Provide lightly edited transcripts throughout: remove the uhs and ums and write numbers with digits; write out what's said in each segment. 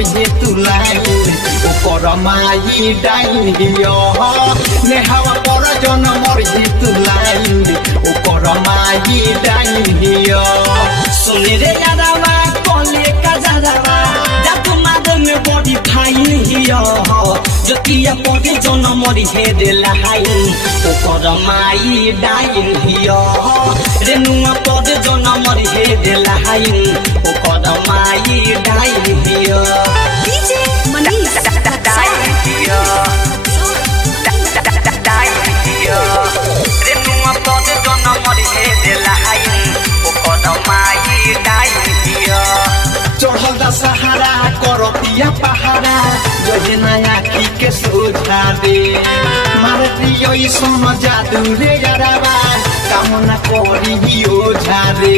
मोर हे तुलाई ओकर माई डाइन हियो नेहावा पर जन मोर हे तुलाई ओकर माई डाइन हियो सुने रे यारावा कोले का जारावा जातु माद में बॉडी फाइन हियो जतिया पगे जन मोर हे देलाई ओकर माई डाइन हियो रेनुआ पगे जन मोर हे देलाई ओकर माई डाइन हियो DJ Manish डाइन हियो डाइन हियो रेनुआ पगे जन मोर हे देलाई ओकर माई डाइन हियो चढ़ल दा सहारा करतिया पहाड़ा जहे नया की के सोझा दे मारे प्रियो ई सोन जादू रे यारावा कामना करी ओझा रे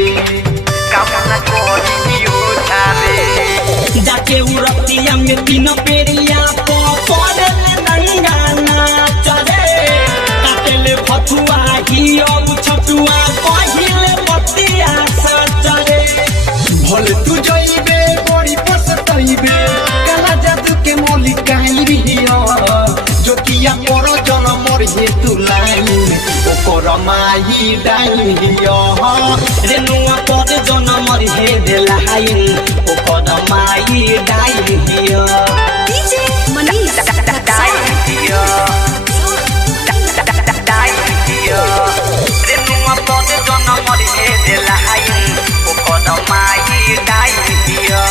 कामना करी ओझा रे जाके उरतिया में तीन पेरिया पड़े नंगाना चले काटेले फथुआ हियो छटुआ कहिले बतिया सचरे भले तू जइबे बड़ी पसतइबे काला जादू के मलिकाई रियो जोतिया पर जन मोर हे तुलाई ओकर माई डाइन हियो रेनुआ पर जन मोर हे देलाई ओकर माई डाइन हियो DJ Manish डाइन हियो डाइन हियो रेनुआ पर जन मोर हे देलाई ओकर माई डाइन हियो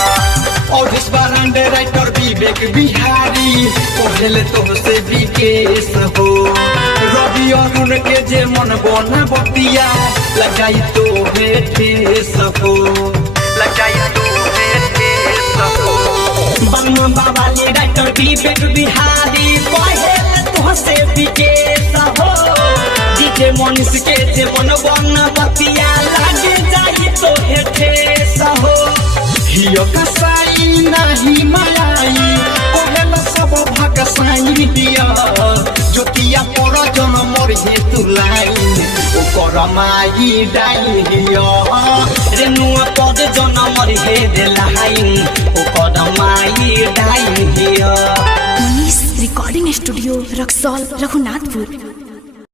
और इस बार अंडर राइटर विवेक बिहारी पहले तो से विकेश हो रवि अरुण के जे मन बना बतिया लगाई तो ठेस हो लगाई तो ठेस हो बनमा बाबा ले राइटर विवेक बिहारी पहले तो से विकेश हो जीजे मनीष के जे मन बना बतिया लगे जाई तो ठेस हो हियो कसाई नाही मायाई कोहेला सब भाग साई दिया जोतिया पर जन मोर हे तुलाई ओकर माई डाइन हियो रेनुआ पर जन मोर हे देलाई ओकर माई डाइन हियो Manish Recording Studio Raxol Raghunatpur